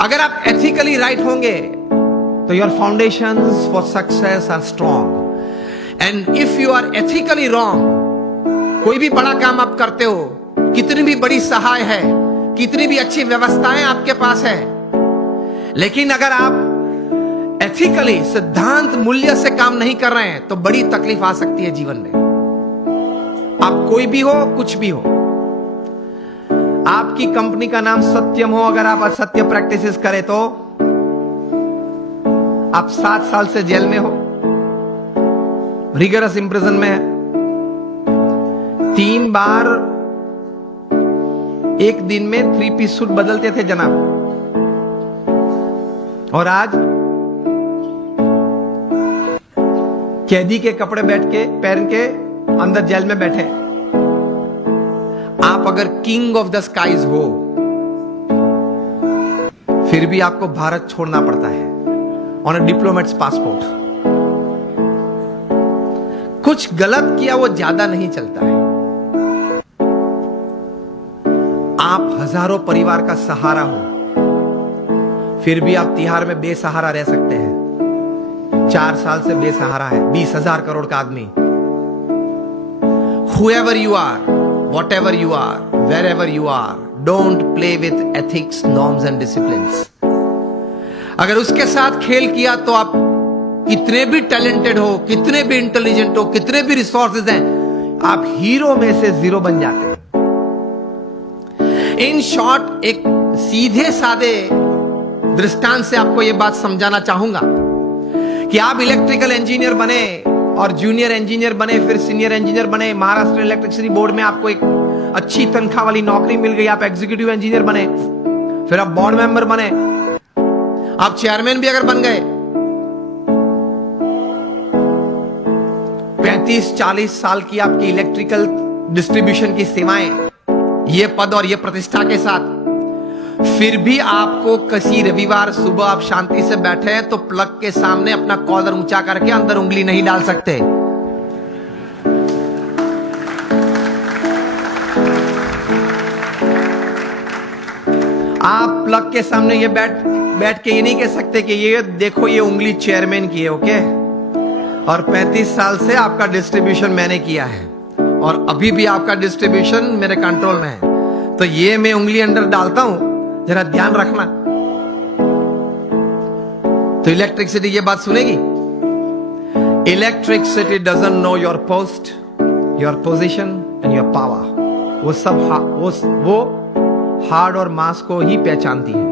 अगर आप ethically right होंगे तो your foundations for success are strong. And if you are ethically wrong, कोई भी बड़ा काम आप करते हो, कितनी भी बड़ी सहाय है, कितनी भी अच्छी व्यवस्थाएं आपके पास है, लेकिन अगर आप एथिकली सिद्धांत मूल्य से काम नहीं कर रहे हैं तो बड़ी तकलीफ आ सकती है जीवन में। आप कोई भी हो, कुछ भी हो, आपकी कंपनी का नाम सत्यम हो, अगर आप असत्य प्रैक्टिसेस करें तो आप 7 साल से जेल में हो, रिगरस इंप्रिजन में है। 3 बार एक दिन में 3 पीस सूट बदलते थे जनाब, और आज कैदी के कपड़े पहन के अंदर जेल में बैठे। आप अगर किंग ऑफ द स्काईज हो, फिर भी आपको भारत छोड़ना पड़ता है ऑन अ डिप्लोमेट्स पासपोर्ट। कुछ गलत किया वो ज्यादा नहीं चलता है। आप हजारों परिवार का सहारा हो, फिर भी आप तिहाड़ में बेसहारा रह सकते हैं। 4 साल से बेसहारा है 20,000 करोड़ का आदमी। Whoever you are, whatever you are, wherever you are, don't play with ethics, norms and disciplines. अगर उसके साथ खेल किया तो आप कितने भी टैलेंटेड हो, कितने भी इंटेलिजेंट हो, कितने भी रिसोर्सेज हैं, आप हीरो में से 0 बन जाते हैं। इन शॉर्ट, एक सीधे सादे दृष्टांत से आपको यह बात समझाना चाहूंगा कि आप इलेक्ट्रिकल इंजीनियर बने और जूनियर इंजीनियर बने, फिर सीनियर इंजीनियर बने, महाराष्ट्र इलेक्ट्रिसिटी बोर्ड में आपको एक अच्छी तनख्वाह वाली नौकरी मिल गई, आप एग्जीक्यूटिव इंजीनियर बने, फिर आप बोर्ड मेंबर बने, आप चेयरमैन भी अगर बन गए, 35-40 साल की आपकी इलेक्ट्रिकल डिस्ट्रीब्यूशन की सेवाएं, ये पद और ये प्रतिष्ठा के साथ, फिर भी आपको किसी रविवार सुबह आप शांति से बैठे हैं तो प्लग के सामने अपना कॉलर ऊंचा करके अंदर उंगली नहीं डाल सकते। आप प्लग के सामने ये बैठ के ये नहीं कह सकते कि ये देखो ये उंगली चेयरमैन की है, ओके, और 35 साल से आपका डिस्ट्रीब्यूशन मैंने किया है और अभी भी आपका डिस्ट्रीब्यूशन मेरे कंट्रोल में है, तो ये मैं उंगली अंदर डालता हूं, जरा ध्यान रखना। तो इलेक्ट्रिसिटी ये बात सुनेगी। Electricity doesn't know your post, your position and your power. वो सब वो हार्ड और मास को ही पहचानती है।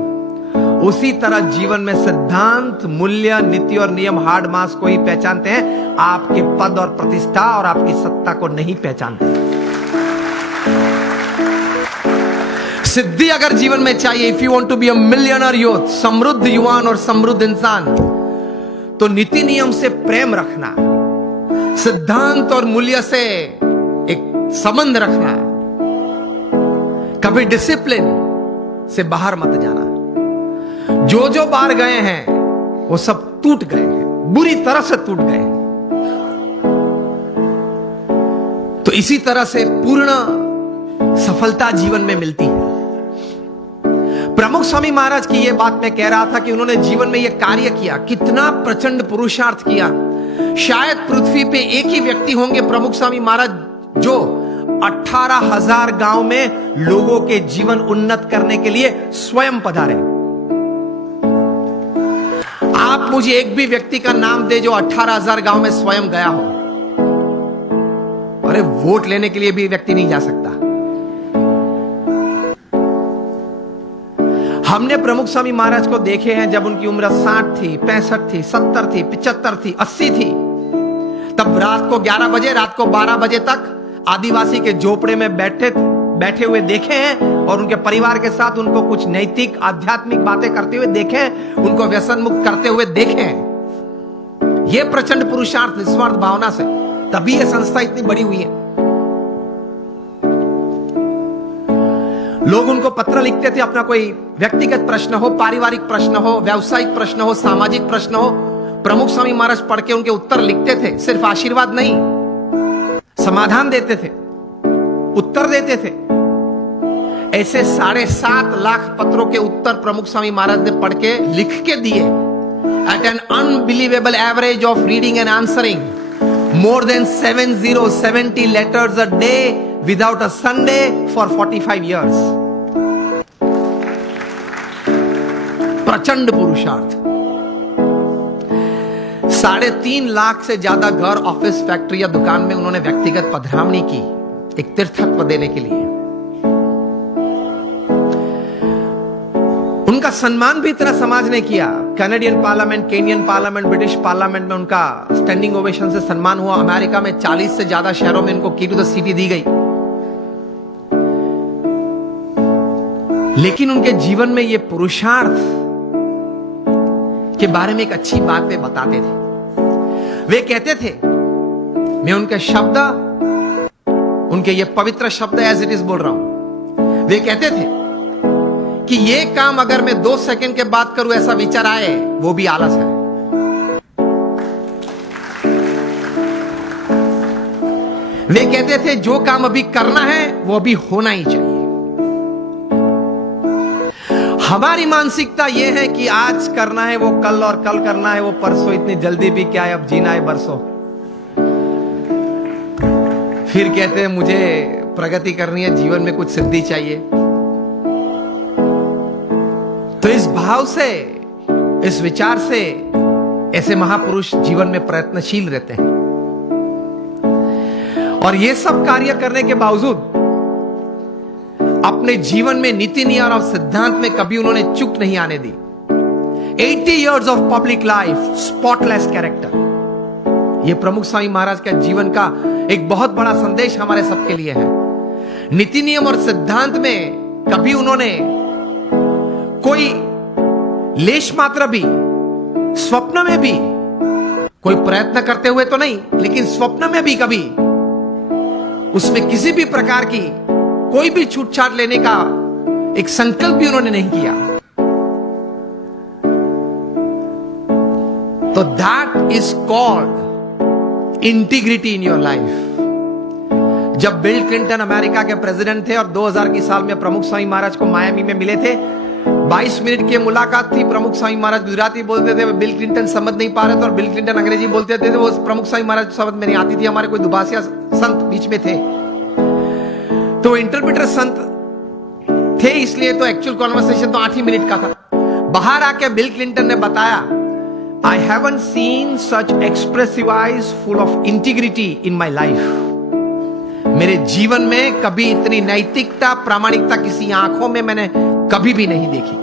उसी तरह जीवन में सिद्धांत, मूल्य, नीति और नियम हार्ड मास को ही पहचानते हैं, आपके पद और प्रतिष्ठा और आपकी सत्ता को नहीं पहचानते। सिद्धि अगर जीवन में चाहिए, if you want to be a millionaire youth, समृद्ध युवान और समृद्ध इंसान, तो नीति नियम से प्रेम रखना, सिद्धांत और मूल्य से एक संबंध रखना, कभी डिसिप्लिन से बाहर मत जाना। जो बाहर गए हैं वो सब टूट गए हैं, बुरी तरह से टूट गए हैं। तो इसी तरह से पूर्ण सफलता जीवन में मिलती है। प्रमुख स्वामी महाराज की यह बात मैं कह रहा था कि उन्होंने जीवन में यह कार्य किया, कितना प्रचंड पुरुषार्थ किया। शायद पृथ्वी पे एक ही व्यक्ति होंगे प्रमुख स्वामी महाराज जो 18,000 गांव में लोगों के जीवन उन्नत करने के लिए स्वयं पधारे। आप मुझे एक भी व्यक्ति का नाम दे जो 18,000 गांव में स्वयं गया हो। अरे वोट लेने के लिए भी व्यक्ति नहीं जा सकता। हमने प्रमुख स्वामी महाराज को देखे हैं जब उनकी उम्र 60 थी, 65 थी, 70 थी, 75 थी, 80 थी, तब रात को 11 बजे, रात को 12 बजे तक आदिवासी के झोपड़े में बैठे हुए देखे हैं और उनके परिवार के साथ उनको कुछ नैतिक आध्यात्मिक बातें करते हुए देखे हैं, उनको व्यसन मुक्त करते हुए देखे हैं। यह प्रचंड पुरुषार्थ, निस्वार्थ भावना से, तभी यह संस्था इतनी बड़ी हुई है। लोग उनको पत्र लिखते थे, अपना कोई व्यक्तिगत प्रश्न हो, पारिवारिक प्रश्न हो, व्यावसायिक प्रश्न हो, सामाजिक प्रश्न हो, प्रमुख स्वामी महाराज पढ़ के उनके उत्तर लिखते थे। सिर्फ आशीर्वाद नहीं, समाधान देते थे, उत्तर देते थे। ऐसे 7.5 लाख पत्रों के उत्तर प्रमुख स्वामी महाराज ने पढ़ के लिख के दिए at an unbelievable average of reading and answering more than 70 letters a day without a Sunday for 45 years. प्रचंड पुरुषार्थ। 3.5 लाख से ज्यादा घर, ऑफिस, फैक्ट्री या दुकान में उन्होंने व्यक्तिगत पधरावनी की एक तीर्थत्व देने के लिए। उनका सम्मान भी इतना समाज ने किया। Canadian parliament, Kenyon parliament, British parliament में उनका स्टैंडिंग ओवेशन से सम्मान हुआ। अमेरिका में 40 से ज्यादा शहरों में उनको की टू द सिटी दी गई। लेकिन उनके जीवन में ये पुरुषार्थ के बारे में एक अच्छी बात वे बताते थे। वे कहते थे, मैं उनके शब्द, उनके ये पवित्र शब्द एज इट इज बोल रहा हूं। वे कहते थे कि ये काम अगर मैं 2 सेकंड के बाद करूं ऐसा विचार आए, वो भी आलस है। वे कहते थे जो काम अभी करना है वो अभी होना ही चाहिए। हमारी मानसिकता ये है कि आज करना है वो कल, और कल करना है वो परसों। इतनी जल्दी भी क्या है, अब जीना है बरसों। फिर कहते हैं मुझे प्रगति करनी है, जीवन में कुछ सिद्धि चाहिए। तो इस भाव से, इस विचार से ऐसे महापुरुष जीवन में प्रयत्नशील रहते हैं। और ये सब कार्य करने के बावजूद अपने जीवन में नीति नियम और सिद्धांत में कभी उन्होंने चूक नहीं आने दी। 80 years of public life, spotless character. ये प्रमुख स्वामी महाराज के जीवन का एक बहुत बड़ा संदेश हमारे सबके लिए है। नीति नियम और सिद्धांत में कभी उन्होंने कोई लेश मात्र भी, स्वप्न में भी, कोई प्रयत्न करते हुए तो नहीं, लेकिन स्वप्न में भी कभी उसमें किसी भी प्रकार की कोई भी छूटछाट लेने का एक संकल्प भी उन्होंने नहीं किया। तो that is called integrity in your life. जब बिल क्लिंटन अमेरिका के प्रेसिडेंट थे और 2000 की साल में प्रमुख स्वामी महाराज को मायामी में मिले थे, 22 मिनट की मुलाकात थी। प्रमुख स्वामी महाराज गुजराती बोलते थे, बिल क्लिंटन समझ नहीं पा रहे थे, और बिल क्लिंटन अंग्रेजी बोलते थे। वो प्रमुख स्वामी महाराज समझ में नहीं आती थी। हमारे कोई दुभाषिया संत बीच में थे, तो इंटरप्रेटर संत थे, इसलिए तो एक्चुअल कॉन्वर्सेशन तो 8 ही मिनट का था। बाहर आके बिल क्लिंटन ने बताया, I haven't seen such expressive eyes full of integrity in my life. मेरे जीवन में कभी इतनी नैतिकता, प्रामाणिकता किसी आंखों में मैंने कभी भी नहीं देखी।